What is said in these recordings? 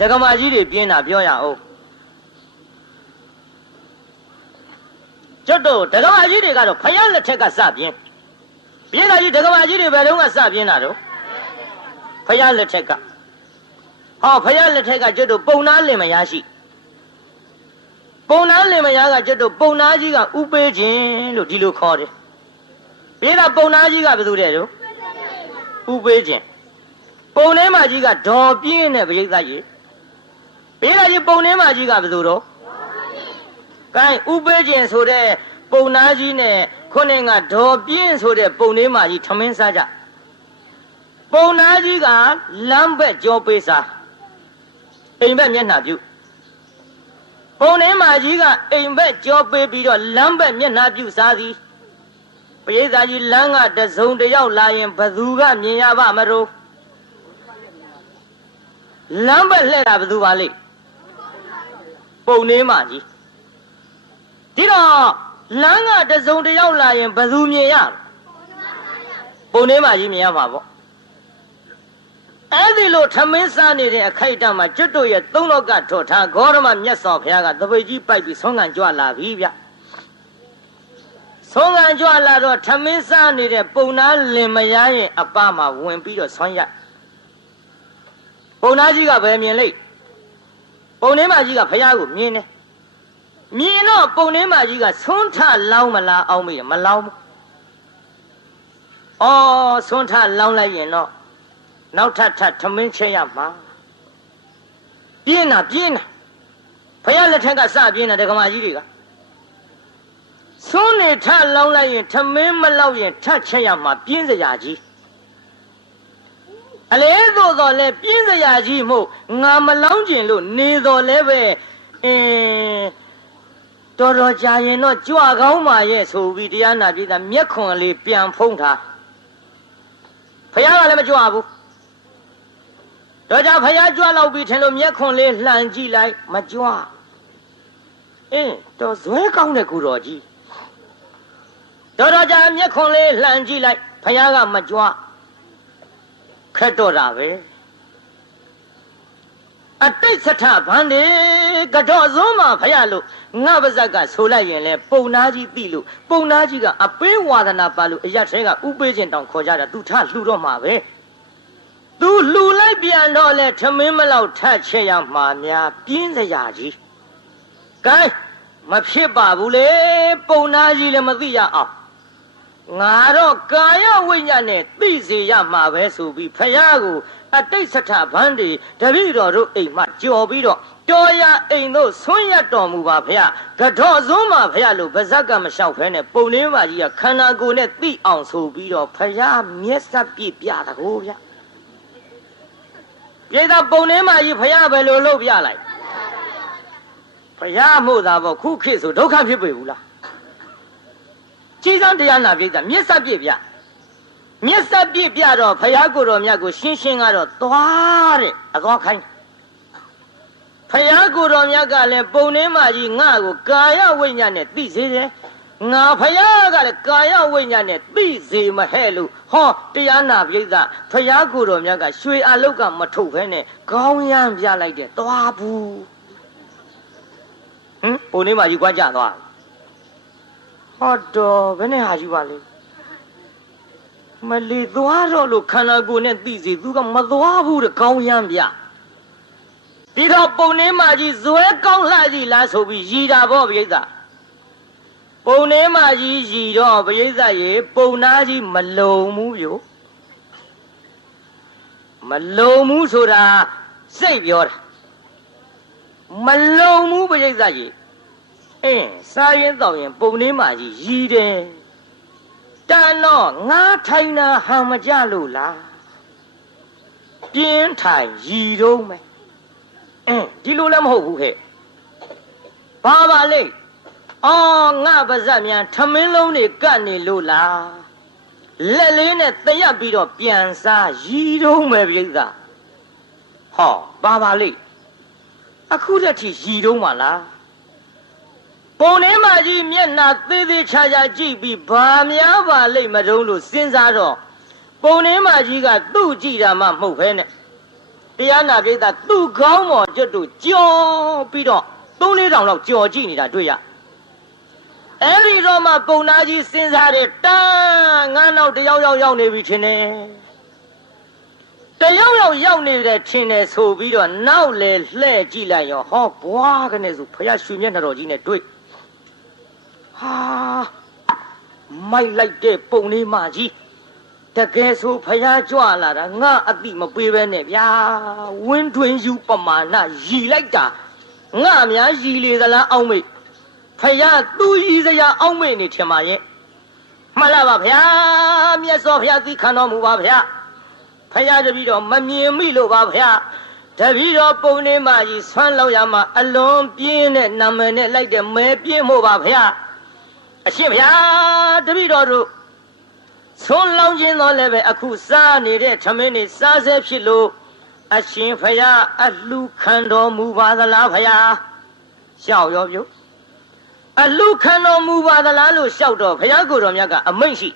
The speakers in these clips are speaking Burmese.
တက္ကမကြီးတွေပြင်းတာပြောရအောင်ကျွတ်တို့တက္ကမကြီးတွေကတော့ဖယားလက်ထက်ကစပြင်းပြင်းတာကြီးတက္ကမကြီးတွေဘယ်တော့ကစပြင်းတာတော့ဖယားလက်ထက်ကဟောဖယားလက်ထက်ကကျွတ်တို့ပုံနာလင်မယားရှိပုံနာလင်မယားကကျွတ်တို့ပုံနာကြီးကဥပေးခြင်းလို့ဒီလိုခေါ်တယ်ပြင်းတာပုံနာကြီးကဘယ်သူတဲ့တော့ဥပေးခြင်းပုံထဲမှာကြီးကဒေါ်ပြင်းတဲ့ပရိသတ်ကြီးပြင်းတာကြီးပုံထဲမှာကြီးကဘယ်သူတော့ကိုင်းဥပေးခြင်းဆိုတဲ့ပုံနာကြီးနဲ့ခုနှစ်ကဒေါ်ပြင်းဆိုတဲ့ပုံထဲမှာကြီးထမင်းစားကြပုံနာကြီးကလမ်းဘက်ကြောပေးစားအိမ်ဘက်မျက်နှာပြုပုံထဲမှာကြီးကအိမ်ဘက်ကြောပေးပြီးတော့လမ်းဘက်မျက်နှာပြုစားသည်ပရိသတ်ကြီးလမ်းကတစုံတယောက်လာရင်ဘသူကမြင်ရပါမလို့လမ်းဘက်လှည့်တာဘသူပါလိမ့်ပုံထဲမှာကြီးဒီတော့လမ်းကတစုံတယောက်လာရင်ဘသူမြင်ရပုံထဲမှာကြီးမြင်ရမှာပေါ့အဲ့ဒီလိုထမင်းစားနေတဲ့အခိုက်အတန့်မှာကျွတ်တို့ရဲ့သုံးလောကထော်ထားဂေါရမမြတ်စွာဘုရားကတပိတ်ကြီးပိုက်ပြီးဆုံးခံကြွလာပြီဗျဆုံးခံကြွလာတော့ထမင်းစားနေတဲ့ပုံနာလင်မယားရဲ့အပမှာဝင်ပြီးတော့ဆွမ်းရပုံနာကြီးကဘယ်မြင်လိမ့်ပုံထဲမှာကြီးကဘုရားကိုမြင်တယ်မြင်တော့ပုံထဲမှာကြီးကဆွန်းထလောင်းမလားအောင်မေးတယ်မလောင်းဘူးအော်ဆွန်းထလောင်းလိုက်ရင်တော့နောက်ထပ်ထမင်းချက်ရမှာပြင်းတာဘုရားလက်ထက်ကစပြင်းတာဒကမာကြီးတွေကဆွန်းနေထလောင်းလိုက်ရင်ထမင်းမလောက်ရင်ထချက်ရမှာပြင်းစရာကြီးအလဲသို့တော်လဲပြင်းစရာကြီးမို့ငါမလောင်းကျင်လို့နေတော်လဲပဲတော်တော်ကြာရင်တော့ကြွကောင်းပါရဲ့ဆိုပြီးတရားနာပြည်သားမျက်ခွန်လေးပြန်ဖုံးထားဘုရားကလည်းမကြွဘူးတော့ကြဘုရားကြွလောက်ပြီးထင်လို့မျက်ခွန်လေးလှန်ကြည့်လိုက်မကြွတော်ဇွဲကောင်းတဲ့ကူတော်ကြီးတော်ကြမျက်ခွန်လေးလှန်ကြည့်လိုက်ဘုရားကမကြွခက်တော့တာပဲအတိတ်စထဗန္ဒီကတော့စုံးမှာဖရလို့ငါပါဇက်ကဆိုလိုက်ရင်လဲပုံနာကြီးပြီလို့ပုံနာကြီးကအပေးဝါဒနာပါလို့အရက်ထဲကဥပေးခြင်းတောင်ခေါ်ကြတာသူထလှူတော့မှာပဲသူလှူလိုက်ပြန်တော့လဲထမင်းမလောက်ထတ်ချက်ရမှာများပြင်းစရာကြီးကဲမဖြစ်ပါဘူးလေပုံနာကြီးလည်းမသိရအောင်ငါတော့ကာယဝိညာဉ်နဲ့သိစေရမှာပဲဆိုပြီးဖယားကိုအတိတ်စထဗန္ဒီတပည့်တော်တို့အိမ်မှကြော်ပြီးတော့တော်ရအိမ်တို့ဆွန့်ရတော်မူပါဖယားကတော့စုံးမှာဖယားလို့ဗဇက်ကမလျှောက်ဖဲနဲ့ပုံလေးမကြီးကခန္ဓာကိုယ်နဲ့သိအောင်ဆိုပြီးတော့ဖယားမျက်စပ်ပြပြတကိုဗျပြေသာပုံလေးမကြီးဖယားပဲလို့လုပ်ပြလိုက်ဖယားမို့သာပေါ့ခုခေတ်ဆိုဒုက္ခဖြစ်ပေဘူးလားကြီးစံတရားနာပြိတ္တာမျက်စပ်ပြပြမျက်စပ်ပြပြတော့ဖယားကိုယ်တော်မြတ်ကိုရှင်းရှင်းကတော့သွားတဲ့အသွားခိုင်းဖယားကိုယ်တော်မြတ်ကလည်းပုံထဲမှာကြီးငါ့ကိုကာယဝိညာဉ်နဲ့သိစေတယ်ငါဖယားကလည်းကာယဝိညာဉ်နဲ့သိစေမဟဲ့လို့ဟောတရားနာပြိတ္တာဖယားကိုယ်တော်မြတ်ကရွှေအလုတ်ကမထုတ်ဖဲနဲ့ခေါင်းရမ်းပြလိုက်တယ်သွားဘူးပုံထဲမှာကြီးကွာကြသွားဟောတော်ဘယ်နဲ့ဟာယူပါလဲမလီသွားတော့လို့ခန္ဓာကိုယ်နဲ့သိစေသူကမသွားဘူးတဲ့ကောင်းရမ်းပြဒီတော့ပုံနေမှာကြီးဇွဲကောင်းလှကြီးလားဆိုပြီးရည်တာပေါ့ပြိဿပုံနေမှာကြီးရည်တော့ပြိဿရေပုံနာကြီးမလုံဘူးပြိုမလုံဘူးဆိုတာစိတ်ပြောတာမလုံဘူးပြိဿရေစားရင်တောက်ရင်ပုံနေမှာကြီးရည်တယ်တန်တော့ငါထိုင်တာဟန်မကြလို့လားပြင်းထိုင်ရည်တော့မယ်ဒီလိုလည်းမဟုတ်ဘူးဟဲ့ဘာပါလဲအော်ငါပါဇက်မြန်ထမင်းလုံးတွေကတ်နေလို့လားလက်လေးနဲ့တရက်ပြီးတော့ပြန်စားရည်တော့မယ်ပြိဿဟောဘာပါလဲအခုတည်းထိရည်တော့မှာလားပုံထဲမှာကြီးမျက်နှာသေးသေးချာချာကြည့်ပြီးဘာများပါလိမ့်မတုံးလို့စဉ်းစားတော့ပုံထဲမှာကြီးကသူ့ကြည့်တာမှမဟုတ်ပဲနဲ့ တရားနာပိဿသူ့ကောင်းမော်ကျွတ်တို့ကြော်ပြီးတော့3-4 တောင်လောက်ကြော်ကြည့်နေတာတွေ့ရအဲ့ဒီတော့မှပုံနာကြီးစဉ်းစားတယ်တန်းငါနောက်တယောက်ရောက်နေပြီထင်တယ်တယောက်ရောက်နေတယ်ထင်တယ်ဆိုပြီးတော့နောက်လေလှဲ့ကြည့်လိုက်ရောဟောဘွားကနေဆိုဖယားရွှေမျက်နှာတော်ကြီးနဲ့တွေ့ဟာမိုက်လိုက်တဲ့ပုံလေးမကြီးတကယ်ဆိုဖယားကြွလာတာငါအတိမပေးပဲနဲ့ဗျာဝင်းတွင်ယူပမာဏရီလိုက်တာငါများရီလေသလားအောင်းမိတ်ဖယားသူရီစရာအောင်းမိတ်နေထင်ပါရဲ့မှန်လားပါဗျာမြတ်စွာဘုရားသိခံတော်မူပါဗျာဖယားတပည့်တော်မမြင်မိလို့ပါဗျာတပည့်တော်ပုံနေမကြီးဆွမ်းလောက်ရမှာအလွန်ပြင်းတဲ့နာမည်နဲ့လိုက်တဲ့မဲပြင်းမို့ပါဗျာအရှင်ဗျာတပည့်တော်တို့ဆုံးလောင်းခြင်းတော့လည်းပဲအခုစားနေတဲ့ထမင်းနေစားဆဲဖြစ်လို့အရှင်ဖယားအလှခံတော်မူပါသလားဖယားရှောက်ရောပြုအလှခံတော်မူပါသလားလို့ရှောက်တော့ဖယားကိုယ်တော်မြတ်ကအမိန့်ရှိ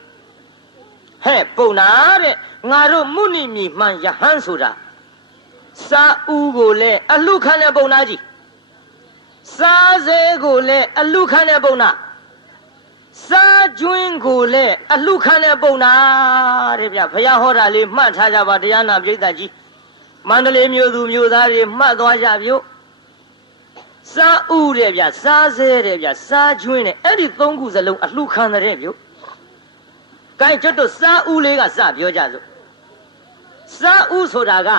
ဟဲ့ပုံနာတဲ့ငါတို့မုနိမြမှန်ယဟန်ဆိုတာစာဦးကိုလည်းအလှခံတဲ့ပုံနာကြီးစားဆဲကိုလည်းအလှခံတဲ့ပုံနာစားကျွင်းကိုလည်းအလှခံတဲ့ပုံနာတဲ့ဗျဘုရားဟောတာလေးမှတ်ထားကြပါတရားနာပိဋကကြီးမန္တလေးမြို့သူမြို့သားတွေမှတ်သွားကြပြုစားဥတဲ့ဗျစားဆဲတဲ့ဗျစားကျွင်းတဲ့အဲ့ဒီ3ခုစလုံးအလှခံတဲ့ပြုကဲကျွတ်တို့စားဥလေးကစပြောကြစို့စားဥဆိုတာက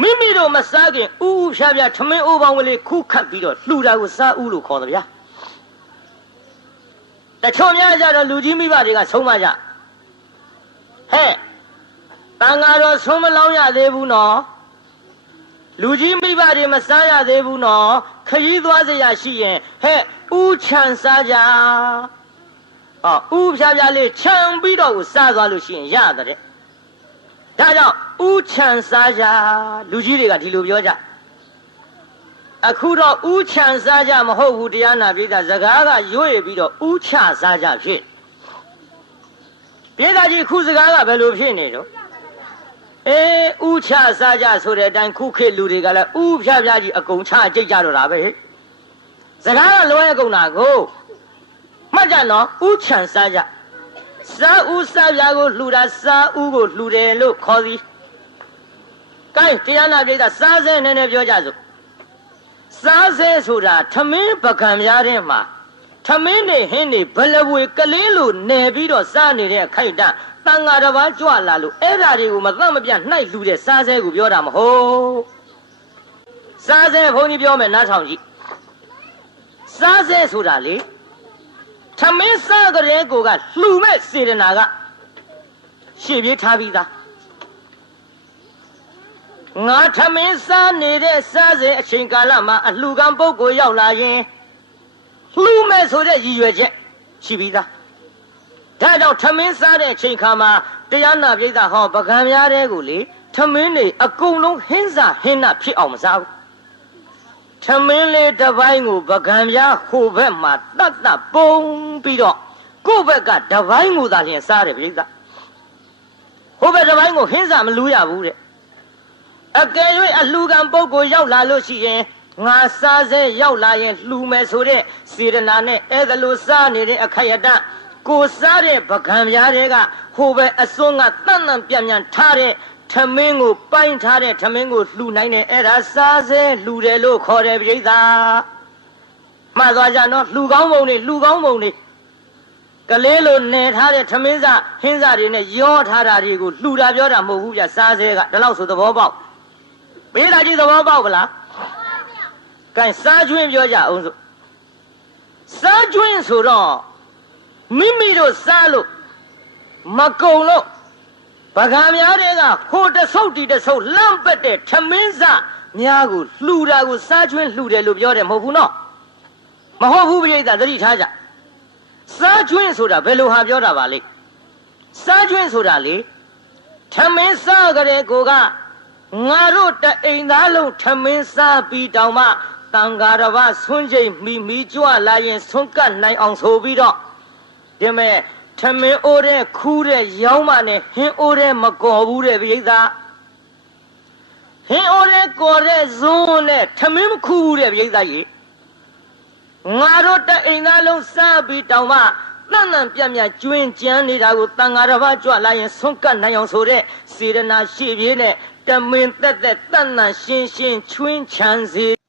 မိမိတို့မစားခင်ဥဖြားဖြားထမင်းအိုးပေါင်းကလေးခုခတ်ပြီးတော့လှူတာကိုစားဥလို့ခေါ်တယ်ဗျာတချို့များကြတော့လူကြီးမိဘတွေကဆုံးမကြဟဲ့တန်ဃာတော်ဆုံးမလောင်းရသေးဘူးနော်လူကြီးမိဘတွေမစားရသေးဘူးနော်ခရီးသွားစရာရှိရင်ဟဲ့ဥချန်စားကြဟောဥဖြားဖြားလေးခြံပြီးတော့ကိုစားသွားလို့ရှိရင်ရတယ်ဒါကြောင့်ဥချန်စားကြလူကြီးတွေကဒီလိုပြောကြအခုတော့ဥချန်စားကြမဟုတ်ဘူးတရားနာပိဋကစကားကရွေ့ပြီးတော့ဥချစားကြဖြစ်ပိဋကကြီးခုစကားကဘယ်လိုဖြစ်နေတော့ဥချစားကြဆိုတဲ့အတိုင်းခုခေတ်လူတွေကလည်းဥဖြားဖြားကြီးအကုန်ချကြိတ်ကြတော့တာပဲစကားကလွဲအကုန်တာကိုမှတ်ကြနော်ဥချန်စားကြစားဥစားပြားကိုလှူတာစားဥကိုလှူတယ်လို့ခေါ်သည်ကဲတရားနာပိဋကစားစဲနည်းနည်းပြောကြစို့စားဆဲဆိုတာထမင်းပကံများတဲ့မှာထမင်းနေဟင်းနေဘလဝေကလေးလိုနယ်ပြီးတော့စားနေတဲ့အခိုက်အတန့်တန်ဃာတစ်ပါးကြွလာလို့အဲ့ဓာတွေကိုမသတ်မပြတ်နှိုက်လူတဲ့စားဆဲကိုပြောတာမဟုတ်စားဆဲဘုန်းကြီးပြောမယ်နားထောင်ကြည့်စားဆဲဆိုတာလေထမင်းစားကြတဲ့ကိုကလှူမဲ့စေတနာကရှေ့ပြေးထားပြီးသားငါထမင်းစားနေတဲ့စားစဉ်အချိန်ကာလမှာအလှကံပုဂ္ဂိုလ်ရောက်လာရင်လှူမဲ့ဆိုတဲ့ရည်ရွယ်ချက်ရှိပြီးသားဒါကြောင့်ထမင်းစားတဲ့အချိန်ခါမှာတရားနာပိဋကဟောပကံများတဲ့ကိုလေထမင်းတွေအကုန်လုံးဟင်းစားဟင်းနာဖြစ်အောင်မစားဘူးထမင်းလေးတစ်ပိုင်းကိုပကံများဟိုဘက်မှာတတ်တတ်ပုံပြီးတော့ကိုယ့်ဘက်ကတစ်ပိုင်းကိုသာလျှင်စားတယ်ပိဋကဟိုဘက်တစ်ပိုင်းကိုဟင်းစားမလူရဘူးတဲ့အကယ်၍အလှကံပုဂ္ဂိုလ်ရောက်လာလို့ရှိရင်ငါစားစေရောက်လာရင်လှူမယ်ဆိုတဲ့စေတနာနဲ့အဲ့ဒါလိုစားနေတဲ့အခိုက်အတန့်ကိုစားတဲ့ပကံပြားတွေကဟိုပဲအစွန်းကတန်တန်ပြန်ပြန်ထားတဲ့ထမင်းကိုပိုင်းထားတဲ့ထမင်းကိုလှူနိုင်တဲ့အဲ့ဒါစားစေလှူတယ်လို့ခေါ်တယ်ပြိဿမှတ်သွားကြနော်လှူကောင်းပုံတွေလှူကောင်းပုံတွေကလေးလိုနေထားတဲ့ထမင်းစားဟင်းစားတွေနဲ့ရောထားတာတွေကိုလှူတာပြောတာမဟုတ်ဘူးဗျစားစေကဒါလို့ဆိုသဘောပေါက်ပိဋကကြီးသဘောပေါက်ဗလားကဲစားကျွင်းပြောကြအောင်စို့စားကျွင်းဆိုတော့မိမိတို့စားလို့မကုံလို့ပကံများတွေကဟိုတဆုပ်တီတဆုပ်လန့်ပက်တဲ့ထမင်းစားများကိုလှူတာကိုစားကျွင်းလှူတယ်လို့ပြောတယ်မဟုတ်ဘူးနော်မဟုတ်ဘူးပြိဿသတိထားကြစားကျွင်းဆိုတာဘယ်လိုဟာပြောတာပါလဲစားကျွင်းဆိုတာလေထမင်းစားကြတဲ့ကိုကငါတို့တအိမ်သားလုံးထမင်းစားပြီးတောင်မှတန်ဃာတော်ဘာဆွန့်ချိန်မိကြွလာရင်ဆွန့်ကတ်နိုင်အောင်ဆိုပြီးတော့ဒီမဲ့ထမင်းအိုးတဲ့ခူးတဲ့ရောင်းမနဲ့ဟင်းအိုးတဲ့မကော်ဘူးတဲ့ပိဋက င်းအိုတဲ့ကော်တဲ့ဇွန်းနဲ့ထမင်းမခူးတဲ့ပြိဿကြီးငါတို့တအိမ်သားလုံးစားပြီးတောင်မှတန်တန်ပြတ်ပြတ်ကျွင်းကြမ်းနေတာကိုတန်ဃာတစ်ပါးကြွလာရင်ဆုံးကတ်နိုင်အောင်ဆိုတဲ့စေရနာရှိပြေးနဲ့တမင်သက်သက်တန်တန်ရှင်းရှင်းချွင်းချမ်းစေ